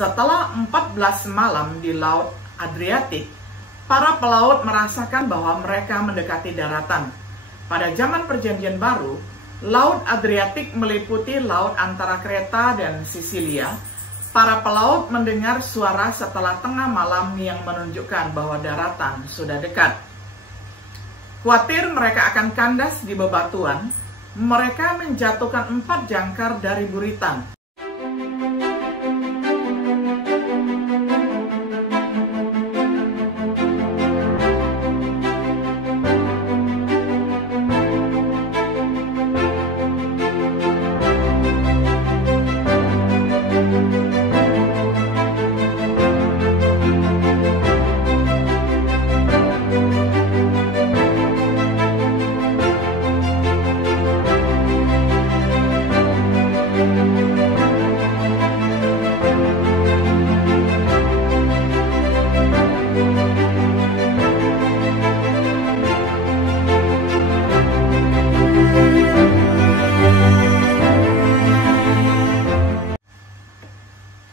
Setelah 14 malam di Laut Adriatik, para pelaut merasakan bahwa mereka mendekati daratan. Pada zaman Perjanjian Baru, Laut Adriatik meliputi laut antara Kreta dan Sisilia. Para pelaut mendengar suara setelah tengah malam yang menunjukkan bahwa daratan sudah dekat. Khawatir mereka akan kandas di bebatuan, mereka menjatuhkan 4 jangkar dari buritan.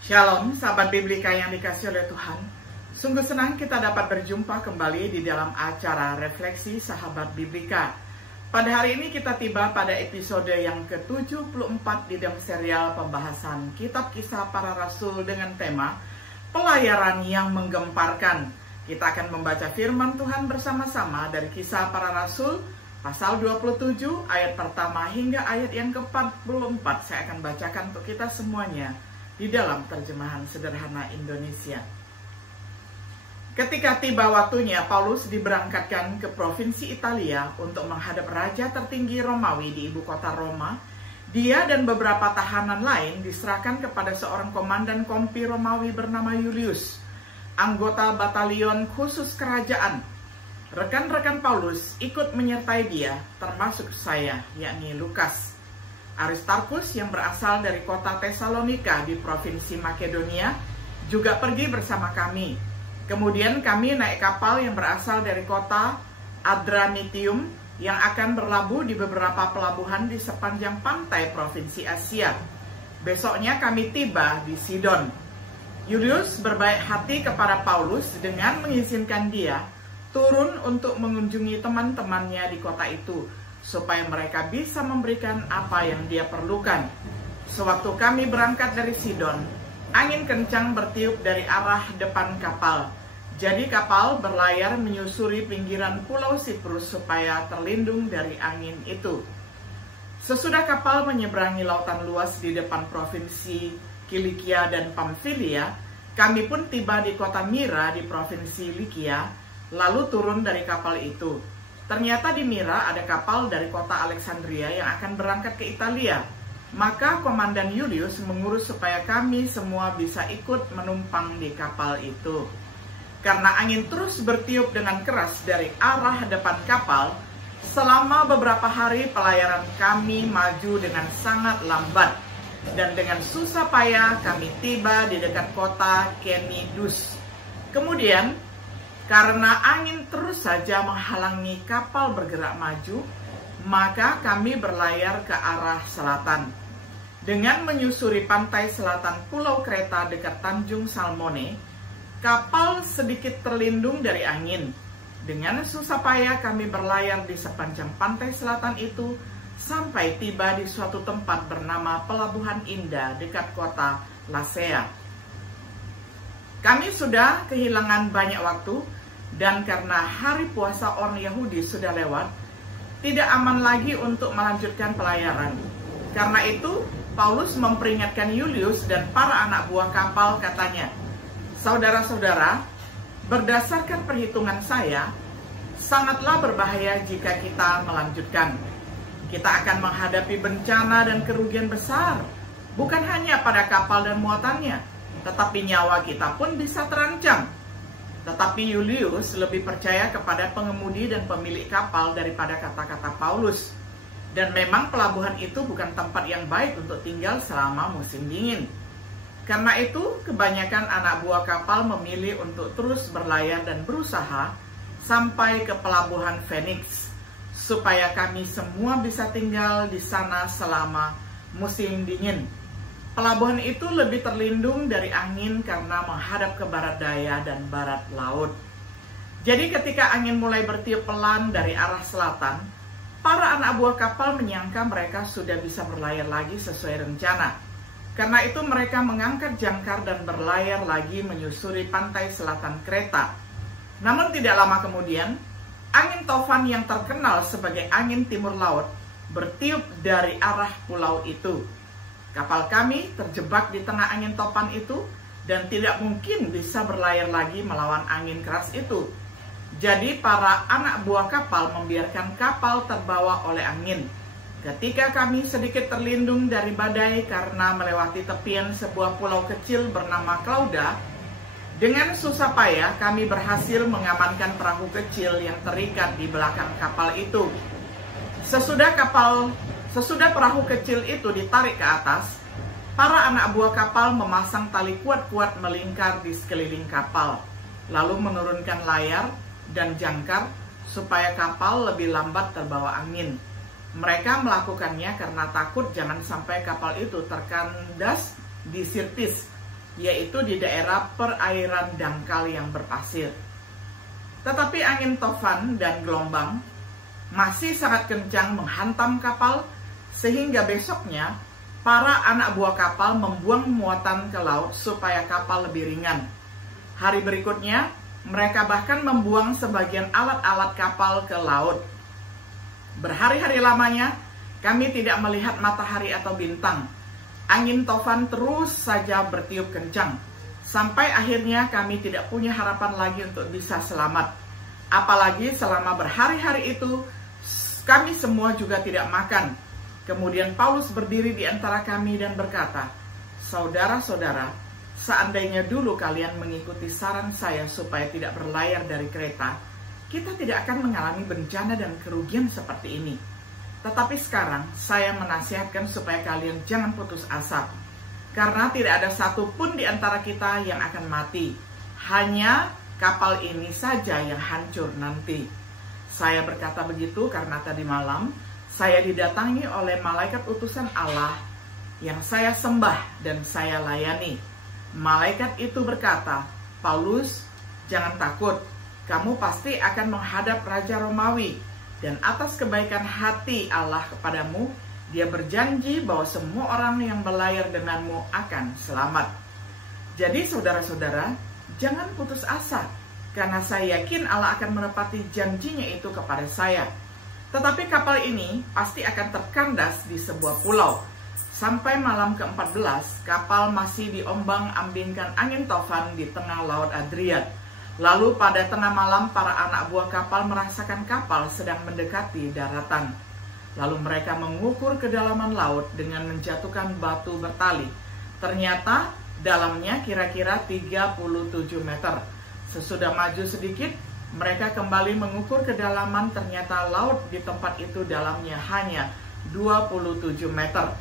Shalom, sahabat Biblika yang dikasihi oleh Tuhan. Sungguh senang kita dapat berjumpa kembali di dalam acara Refleksi Sahabat Biblika. Pada hari ini kita tiba pada episode yang ke-74 di dalam serial pembahasan Kitab Kisah Para Rasul dengan tema Pelayaran yang Menggemparkan. Kita akan membaca firman Tuhan bersama-sama dari Kisah Para Rasul pasal 27 ayat pertama hingga ayat yang ke-44. Saya akan bacakan untuk kita semuanya di dalam terjemahan sederhana Indonesia. Ketika tiba waktunya, Paulus diberangkatkan ke provinsi Italia untuk menghadap raja tertinggi Romawi di ibu kota Roma. Dia dan beberapa tahanan lain diserahkan kepada seorang komandan kompi Romawi bernama Julius, anggota batalion khusus kerajaan. Rekan-rekan Paulus ikut menyertai dia, termasuk saya, yakni Lukas. Aristarkus yang berasal dari kota Tesalonika di provinsi Makedonia juga pergi bersama kami. Kemudian kami naik kapal yang berasal dari kota Adramitium yang akan berlabuh di beberapa pelabuhan di sepanjang pantai provinsi Asia. Besoknya kami tiba di Sidon. Julius berbaik hati kepada Paulus dengan mengizinkan dia turun untuk mengunjungi teman-temannya di kota itu, supaya mereka bisa memberikan apa yang dia perlukan. Sewaktu kami berangkat dari Sidon, angin kencang bertiup dari arah depan kapal. Jadi kapal berlayar menyusuri pinggiran pulau Siprus supaya terlindung dari angin itu. Sesudah kapal menyeberangi lautan luas di depan provinsi Kilikia dan Pamfilia, kami pun tiba di kota Mira di provinsi Likia, lalu turun dari kapal itu. Ternyata di Mira ada kapal dari kota Alexandria yang akan berangkat ke Italia. Maka Komandan Julius mengurus supaya kami semua bisa ikut menumpang di kapal itu. Karena angin terus bertiup dengan keras dari arah depan kapal, selama beberapa hari pelayaran kami maju dengan sangat lambat. Dan dengan susah payah kami tiba di dekat kota Kenidus. Kemudian, karena angin terus saja menghalangi kapal bergerak maju, maka kami berlayar ke arah selatan. Dengan menyusuri pantai selatan Pulau Kreta dekat Tanjung Salmone, kapal sedikit terlindung dari angin. Dengan susah payah kami berlayar di sepanjang pantai selatan itu sampai tiba di suatu tempat bernama Pelabuhan Indah dekat kota Lasea. Kami sudah kehilangan banyak waktu, dan karena hari puasa orang Yahudi sudah lewat, tidak aman lagi untuk melanjutkan pelayaran. Karena itu, Paulus memperingatkan Julius dan para anak buah kapal, katanya, "Saudara-saudara, berdasarkan perhitungan saya, sangatlah berbahaya jika kita melanjutkan. Kita akan menghadapi bencana dan kerugian besar, bukan hanya pada kapal dan muatannya, tetapi nyawa kita pun bisa terancam." Tetapi Julius lebih percaya kepada pengemudi dan pemilik kapal daripada kata-kata Paulus. Dan memang pelabuhan itu bukan tempat yang baik untuk tinggal selama musim dingin. Karena itu, kebanyakan anak buah kapal memilih untuk terus berlayar dan berusaha sampai ke pelabuhan Phoenix, supaya kami semua bisa tinggal di sana selama musim dingin. Pelabuhan itu lebih terlindung dari angin karena menghadap ke barat daya dan barat laut. Jadi ketika angin mulai bertiup pelan dari arah selatan, para anak buah kapal menyangka mereka sudah bisa berlayar lagi sesuai rencana. Karena itu mereka mengangkat jangkar dan berlayar lagi menyusuri pantai selatan Kreta. Namun tidak lama kemudian, angin tofan yang terkenal sebagai angin timur laut bertiup dari arah pulau itu. Kapal kami terjebak di tengah angin topan itu dan tidak mungkin bisa berlayar lagi melawan angin keras itu. Jadi para anak buah kapal membiarkan kapal terbawa oleh angin. Ketika kami sedikit terlindung dari badai karena melewati tepian sebuah pulau kecil bernama Clauda, dengan susah payah kami berhasil mengamankan perahu kecil yang terikat di belakang kapal itu. Sesudah perahu kecil itu ditarik ke atas, para anak buah kapal memasang tali kuat-kuat melingkar di sekeliling kapal, lalu menurunkan layar dan jangkar supaya kapal lebih lambat terbawa angin. Mereka melakukannya karena takut jangan sampai kapal itu terkandas di Sirtis, yaitu di daerah perairan dangkal yang berpasir. Tetapi angin tofan dan gelombang masih sangat kencang menghantam kapal, sehingga besoknya para anak buah kapal membuang muatan ke laut supaya kapal lebih ringan. Hari berikutnya, mereka bahkan membuang sebagian alat-alat kapal ke laut. Berhari-hari lamanya, kami tidak melihat matahari atau bintang. Angin tofan terus saja bertiup kencang, sampai akhirnya kami tidak punya harapan lagi untuk bisa selamat. Apalagi selama berhari-hari itu, kami semua juga tidak makan. Kemudian Paulus berdiri di antara kami dan berkata, "Saudara-saudara, seandainya dulu kalian mengikuti saran saya supaya tidak berlayar dari Kreta, kita tidak akan mengalami bencana dan kerugian seperti ini. Tetapi sekarang saya menasihatkan supaya kalian jangan putus asa, karena tidak ada satupun di antara kita yang akan mati. Hanya kapal ini saja yang hancur nanti." Saya berkata begitu karena tadi malam saya didatangi oleh malaikat utusan Allah yang saya sembah dan saya layani. Malaikat itu berkata, "Paulus, jangan takut. Kamu pasti akan menghadap Raja Romawi. Dan atas kebaikan hati Allah kepadamu, Dia berjanji bahwa semua orang yang berlayar denganmu akan selamat." Jadi saudara-saudara, jangan putus asa, karena saya yakin Allah akan menepati janjinya itu kepada saya. Tetapi kapal ini pasti akan terkandas di sebuah pulau. Sampai malam ke-14, kapal masih diombang-ambingkan angin tofan di tengah Laut Adriat. Lalu pada tengah malam, para anak buah kapal merasakan kapal sedang mendekati daratan. Lalu mereka mengukur kedalaman laut dengan menjatuhkan batu bertali. Ternyata dalamnya kira-kira 37 meter. Sesudah maju sedikit, mereka kembali mengukur kedalaman. Ternyata laut di tempat itu dalamnya hanya 27 meter.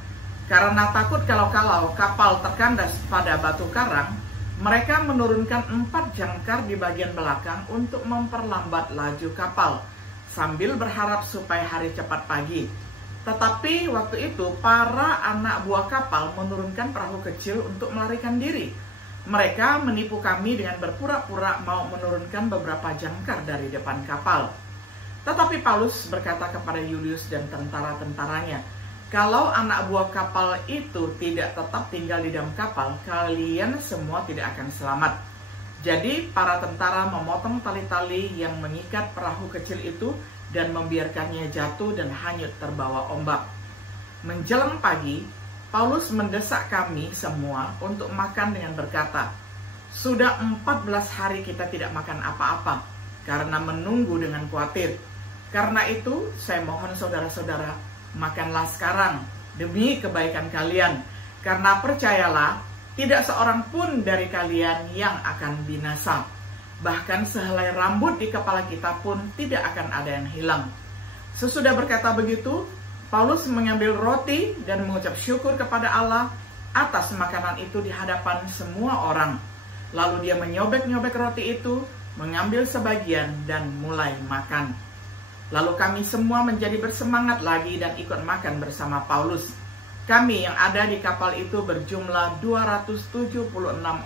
Karena takut kalau kapal terkandas pada batu karang, mereka menurunkan 4 jangkar di bagian belakang untuk memperlambat laju kapal, sambil berharap supaya hari cepat pagi. Tetapi waktu itu para anak buah kapal menurunkan perahu kecil untuk melarikan diri. Mereka menipu kami dengan berpura-pura mau menurunkan beberapa jangkar dari depan kapal. Tetapi Paulus berkata kepada Julius dan tentara-tentaranya, "Kalau anak buah kapal itu tidak tetap tinggal di dalam kapal, kalian semua tidak akan selamat." Jadi para tentara memotong tali-tali yang mengikat perahu kecil itu dan membiarkannya jatuh dan hanyut terbawa ombak. Menjelang pagi, Paulus mendesak kami semua untuk makan dengan berkata, "Sudah 14 hari kita tidak makan apa-apa karena menunggu dengan khawatir. Karena itu, saya mohon saudara-saudara, makanlah sekarang demi kebaikan kalian. Karena percayalah, tidak seorang pun dari kalian yang akan binasa. Bahkan sehelai rambut di kepala kita pun tidak akan ada yang hilang." Sesudah berkata begitu, Paulus mengambil roti dan mengucap syukur kepada Allah atas makanan itu di hadapan semua orang. Lalu dia menyobek-nyobek roti itu, mengambil sebagian dan mulai makan. Lalu kami semua menjadi bersemangat lagi dan ikut makan bersama Paulus. Kami yang ada di kapal itu berjumlah 276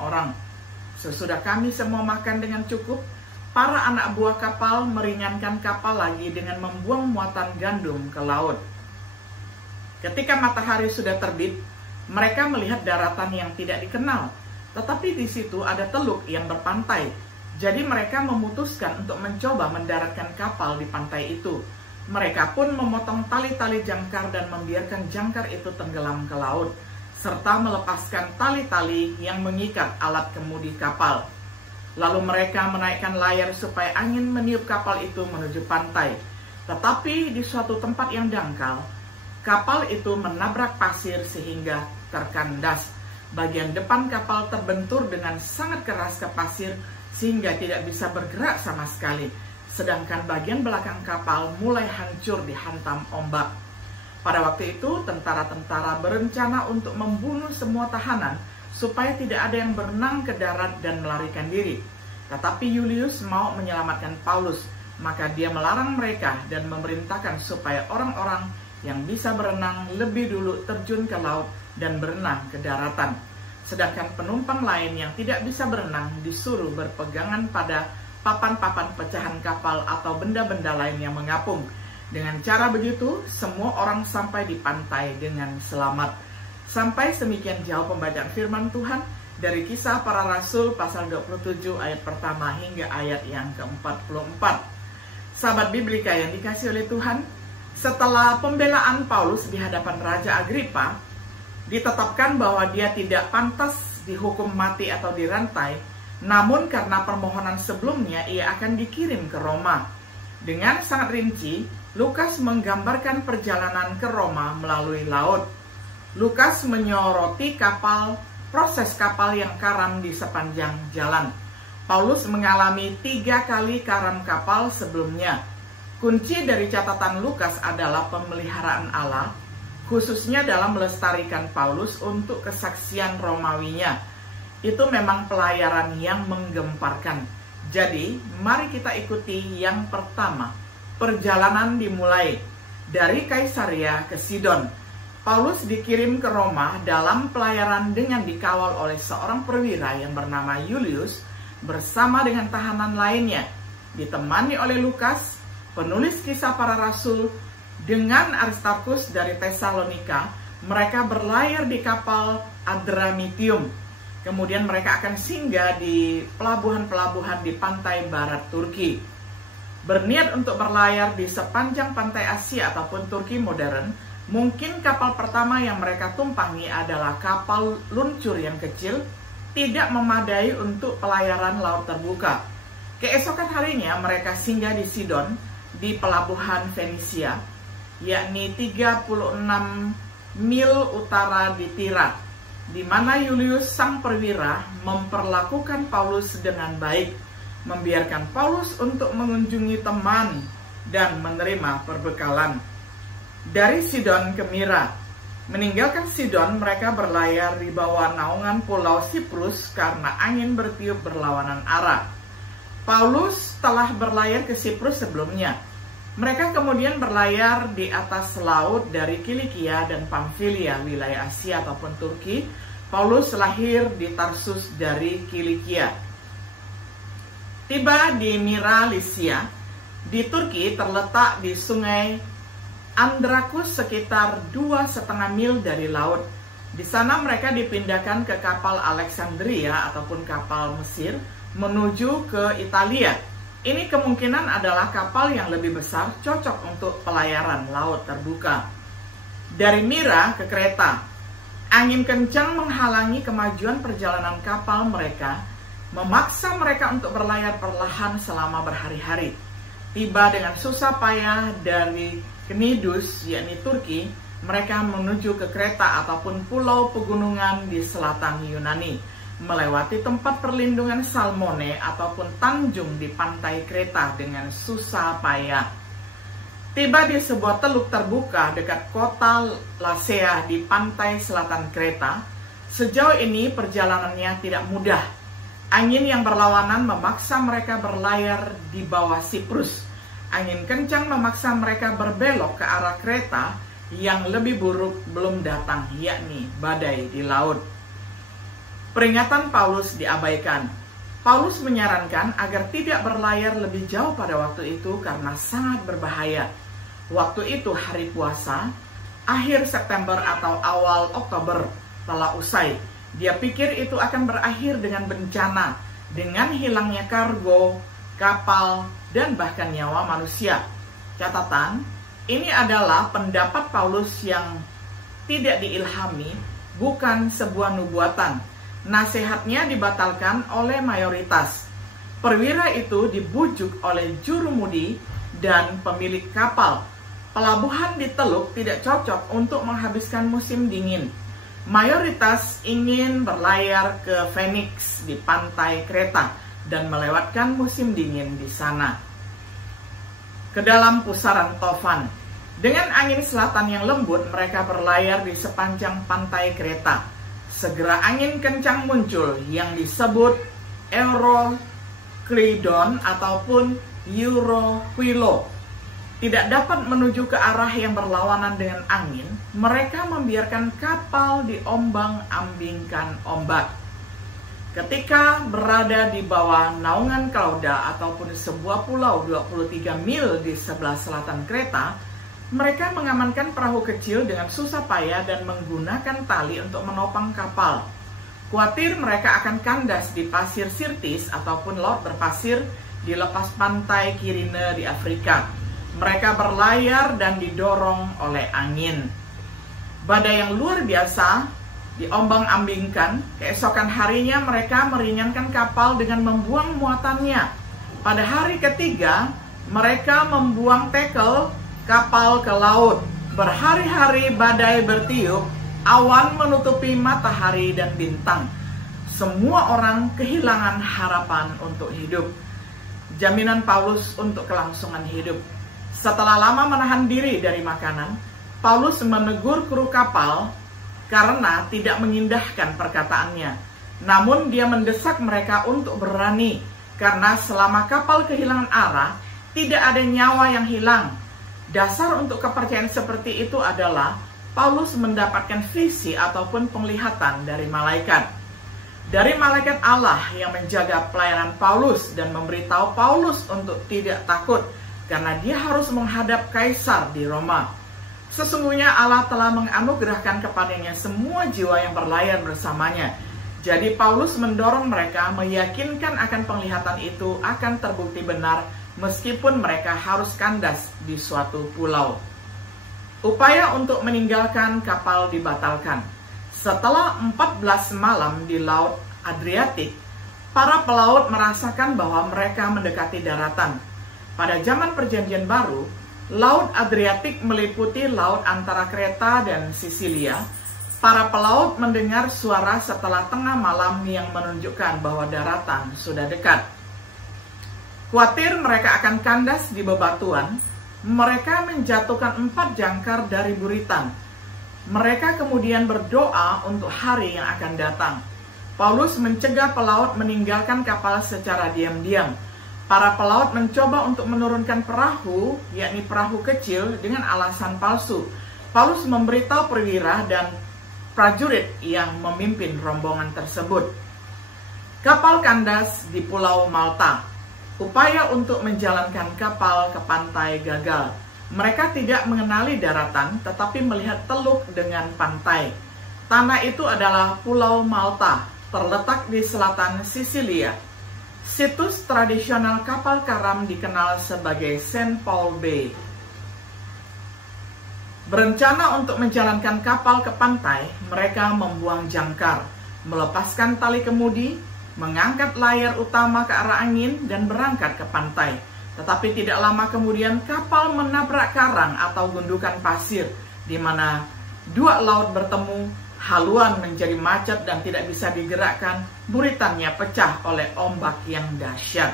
orang. Sesudah kami semua makan dengan cukup, para anak buah kapal meringankan kapal lagi dengan membuang muatan gandum ke laut. Ketika matahari sudah terbit, mereka melihat daratan yang tidak dikenal, tetapi di situ ada teluk yang berpantai. Jadi mereka memutuskan untuk mencoba mendaratkan kapal di pantai itu. Mereka pun memotong tali-tali jangkar dan membiarkan jangkar itu tenggelam ke laut, serta melepaskan tali-tali yang mengikat alat kemudi kapal. Lalu mereka menaikkan layar supaya angin meniup kapal itu menuju pantai. Tetapi di suatu tempat yang dangkal, kapal itu menabrak pasir sehingga terkandas. Bagian depan kapal terbentur dengan sangat keras ke pasir sehingga tidak bisa bergerak sama sekali. Sedangkan bagian belakang kapal mulai hancur dihantam ombak. Pada waktu itu, tentara-tentara berencana untuk membunuh semua tahanan supaya tidak ada yang berenang ke darat dan melarikan diri. Tetapi Julius mau menyelamatkan Paulus, maka dia melarang mereka dan memerintahkan supaya orang-orang yang bisa berenang lebih dulu terjun ke laut dan berenang ke daratan. Sedangkan penumpang lain yang tidak bisa berenang disuruh berpegangan pada papan-papan pecahan kapal atau benda-benda lain yang mengapung. Dengan cara begitu, semua orang sampai di pantai dengan selamat. Sampai semikian jauh pembacaan firman Tuhan dari Kisah Para Rasul pasal 27 ayat pertama hingga ayat yang ke-44. Sahabat Biblika yang dikasih oleh Tuhan, setelah pembelaan Paulus di hadapan Raja Agripa, ditetapkan bahwa dia tidak pantas dihukum mati atau dirantai. Namun karena permohonan sebelumnya ia akan dikirim ke Roma. Dengan sangat rinci, Lukas menggambarkan perjalanan ke Roma melalui laut. Lukas menyoroti proses kapal yang karam di sepanjang jalan. Paulus mengalami 3 kali karam kapal sebelumnya. Kunci dari catatan Lukas adalah pemeliharaan Allah, khususnya dalam melestarikan Paulus untuk kesaksian Romawinya. Itu memang pelayaran yang menggemparkan. Jadi, mari kita ikuti yang pertama. Perjalanan dimulai dari Kaisaria ke Sidon. Paulus dikirim ke Roma dalam pelayaran dengan dikawal oleh seorang perwira yang bernama Julius bersama dengan tahanan lainnya, ditemani oleh Lukas, penulis Kisah Para Rasul, dengan Aristarkus dari Tesalonika. Mereka berlayar di kapal Adramitium. Kemudian mereka akan singgah di pelabuhan-pelabuhan di pantai barat Turki. Berniat untuk berlayar di sepanjang pantai Asia ataupun Turki modern, mungkin kapal pertama yang mereka tumpangi adalah kapal luncur yang kecil, tidak memadai untuk pelayaran laut terbuka. Keesokan harinya mereka singgah di Sidon, di pelabuhan Fenisia, yakni 36 mil utara di Tira, di mana Julius sang perwira memperlakukan Paulus dengan baik, membiarkan Paulus untuk mengunjungi teman dan menerima perbekalan. Dari Sidon ke Mira. Meninggalkan Sidon, mereka berlayar di bawah naungan pulau Siprus karena angin bertiup berlawanan arah. Paulus telah berlayar ke Siprus sebelumnya. Mereka kemudian berlayar di atas laut dari Kilikia dan Pamfilia, wilayah Asia ataupun Turki. Paulus lahir di Tarsus dari Kilikia. Tiba di Mira, Lisia, di Turki, terletak di sungai Andrakus sekitar 2,5 mil dari laut. Di sana mereka dipindahkan ke kapal Alexandria ataupun kapal Mesir menuju ke Italia. Ini kemungkinan adalah kapal yang lebih besar, cocok untuk pelayaran laut terbuka. Dari Mira ke Kreta, angin kencang menghalangi kemajuan perjalanan kapal mereka, memaksa mereka untuk berlayar perlahan selama berhari-hari. Tiba dengan susah payah dari Knidus, yakni Turki, mereka menuju ke Kreta ataupun pulau pegunungan di selatan Yunani, melewati tempat perlindungan Salmone ataupun tanjung di pantai Kreta dengan susah payah. Tiba di sebuah teluk terbuka dekat kota Lasea di pantai selatan Kreta. Sejauh ini perjalanannya tidak mudah. Angin yang berlawanan memaksa mereka berlayar di bawah Siprus. Angin kencang memaksa mereka berbelok ke arah Kreta yang lebih buruk belum datang, yakni badai di laut. Peringatan Paulus diabaikan. Paulus menyarankan agar tidak berlayar lebih jauh pada waktu itu karena sangat berbahaya. Waktu itu hari puasa, akhir September atau awal Oktober telah usai. Dia pikir itu akan berakhir dengan bencana, dengan hilangnya kargo, kapal, dan bahkan nyawa manusia. Catatan, ini adalah pendapat Paulus yang tidak diilhami, bukan sebuah nubuatan. Nasihatnya dibatalkan oleh mayoritas. Perwira itu dibujuk oleh jurumudi dan pemilik kapal. Pelabuhan di Teluk tidak cocok untuk menghabiskan musim dingin. Mayoritas ingin berlayar ke Phoenix di pantai Kreta dan melewatkan musim dingin di sana. Ke dalam pusaran Tofan. Dengan angin selatan yang lembut, mereka berlayar di sepanjang pantai Kreta. Segera angin kencang muncul yang disebut Euroclydon ataupun Euroquilo. Tidak dapat menuju ke arah yang berlawanan dengan angin, mereka membiarkan kapal diombang-ambingkan ombak. Ketika berada di bawah naungan Klauda ataupun sebuah pulau 23 mil di sebelah selatan Kreta, mereka mengamankan perahu kecil dengan susah payah dan menggunakan tali untuk menopang kapal. Khawatir mereka akan kandas di pasir Sirtis ataupun laut berpasir di lepas pantai Kirene di Afrika. Mereka berlayar dan didorong oleh angin. Badai yang luar biasa diombang-ambingkan. Keesokan harinya mereka meringankan kapal dengan membuang muatannya. Pada hari ketiga, mereka membuang tackle kapal ke laut. Berhari-hari badai bertiup, awan menutupi matahari dan bintang. Semua orang kehilangan harapan untuk hidup. Jaminan Paulus untuk kelangsungan hidup. Setelah lama menahan diri dari makanan, Paulus menegur kru kapal karena tidak mengindahkan perkataannya. Namun dia mendesak mereka untuk berani, karena selama kapal kehilangan arah, tidak ada nyawa yang hilang. Dasar untuk kepercayaan seperti itu adalah Paulus mendapatkan visi ataupun penglihatan dari malaikat. Dari malaikat Allah yang menjaga pelayanan Paulus dan memberitahu Paulus untuk tidak takut karena dia harus menghadap kaisar di Roma. Sesungguhnya Allah telah menganugerahkan kepadanya semua jiwa yang berlayar bersamanya. Jadi Paulus mendorong mereka meyakinkan akan penglihatan itu akan terbukti benar meskipun mereka harus kandas di suatu pulau. Upaya untuk meninggalkan kapal dibatalkan. Setelah 14 malam di Laut Adriatik, para pelaut merasakan bahwa mereka mendekati daratan. Pada zaman Perjanjian Baru, Laut Adriatik meliputi laut antara Kreta dan Sisilia. Para pelaut mendengar suara setelah tengah malam yang menunjukkan bahwa daratan sudah dekat. Khawatir mereka akan kandas di bebatuan, mereka menjatuhkan 4 jangkar dari buritan. Mereka kemudian berdoa untuk hari yang akan datang. Paulus mencegah pelaut meninggalkan kapal secara diam-diam. Para pelaut mencoba untuk menurunkan perahu, yakni perahu kecil, dengan alasan palsu. Paulus memberitahu perwira dan prajurit yang memimpin rombongan tersebut. Kapal kandas di Pulau Malta. Upaya untuk menjalankan kapal ke pantai gagal. Mereka tidak mengenali daratan, tetapi melihat teluk dengan pantai. Tanah itu adalah Pulau Malta, terletak di selatan Sisilia. Situs tradisional kapal karam dikenal sebagai St. Paul Bay. Berencana untuk menjalankan kapal ke pantai, mereka membuang jangkar, melepaskan tali kemudi, mengangkat layar utama ke arah angin dan berangkat ke pantai. Tetapi tidak lama kemudian kapal menabrak karang atau gundukan pasir di mana 2 laut bertemu, haluan menjadi macet dan tidak bisa digerakkan, buritannya pecah oleh ombak yang dahsyat.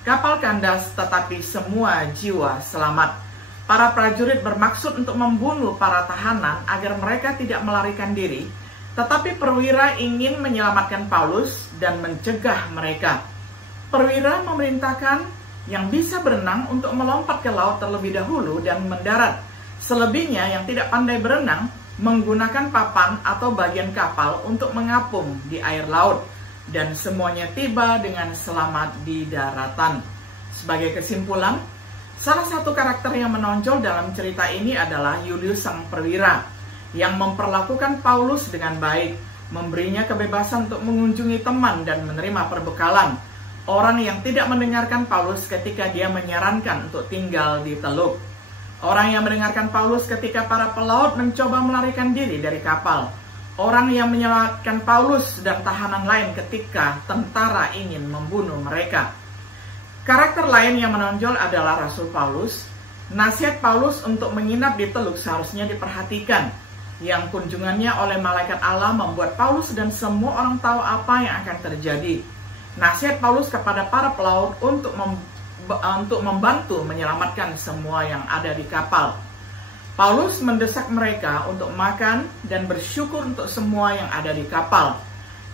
Kapal kandas tetapi semua jiwa selamat. Para prajurit bermaksud untuk membunuh para tahanan agar mereka tidak melarikan diri. Tetapi perwira ingin menyelamatkan Paulus dan mencegah mereka. Perwira memerintahkan yang bisa berenang untuk melompat ke laut terlebih dahulu dan mendarat. Selebihnya yang tidak pandai berenang menggunakan papan atau bagian kapal untuk mengapung di air laut, dan semuanya tiba dengan selamat di daratan. Sebagai kesimpulan, salah satu karakter yang menonjol dalam cerita ini adalah Yulius sang perwira, yang memperlakukan Paulus dengan baik, memberinya kebebasan untuk mengunjungi teman dan menerima perbekalan. Orang yang tidak mendengarkan Paulus ketika dia menyarankan untuk tinggal di teluk. Orang yang mendengarkan Paulus ketika para pelaut mencoba melarikan diri dari kapal. Orang yang menyelamatkan Paulus dan tahanan lain ketika tentara ingin membunuh mereka. Karakter lain yang menonjol adalah Rasul Paulus. Nasihat Paulus untuk menginap di teluk seharusnya diperhatikan. Yang kunjungannya oleh malaikat Allah membuat Paulus dan semua orang tahu apa yang akan terjadi. Nasihat Paulus kepada para pelaut untuk membantu menyelamatkan semua yang ada di kapal. Paulus mendesak mereka untuk makan dan bersyukur untuk semua yang ada di kapal.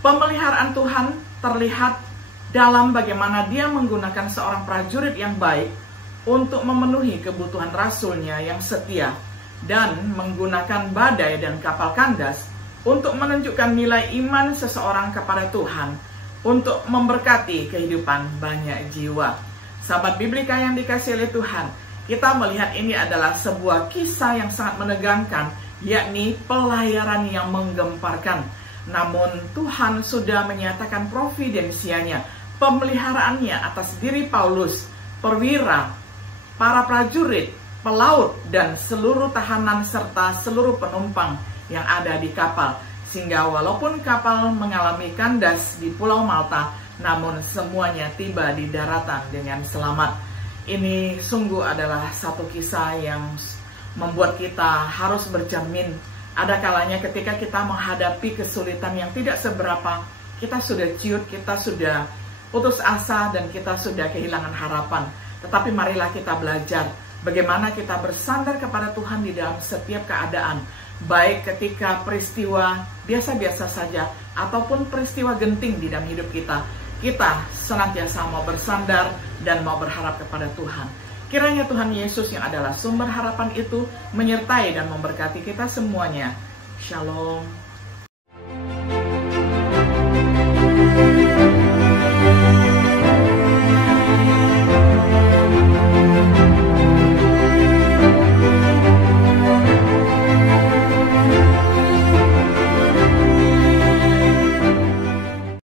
Pemeliharaan Tuhan terlihat dalam bagaimana dia menggunakan seorang prajurit yang baik untuk memenuhi kebutuhan rasulnya yang setia, dan menggunakan badai dan kapal kandas untuk menunjukkan nilai iman seseorang kepada Tuhan untuk memberkati kehidupan banyak jiwa. Sahabat Biblika yang dikasihi oleh Tuhan, kita melihat ini adalah sebuah kisah yang sangat menegangkan, yakni pelayaran yang menggemparkan. Namun Tuhan sudah menyatakan providensianya, pemeliharaannya atas diri Paulus, perwira, para prajurit, pelaut, dan seluruh tahanan serta seluruh penumpang yang ada di kapal. Sehingga walaupun kapal mengalami kandas di Pulau Malta, namun semuanya tiba di daratan dengan selamat. Ini sungguh adalah satu kisah yang membuat kita harus bercermin. Ada kalanya ketika kita menghadapi kesulitan yang tidak seberapa, kita sudah ciut, kita sudah putus asa, dan kita sudah kehilangan harapan. Tetapi marilah kita belajar bagaimana kita bersandar kepada Tuhan di dalam setiap keadaan. Baik ketika peristiwa biasa-biasa saja, ataupun peristiwa genting di dalam hidup kita. Kita senantiasa mau bersandar dan mau berharap kepada Tuhan. Kiranya Tuhan Yesus yang adalah sumber harapan itu menyertai dan memberkati kita semuanya. Shalom.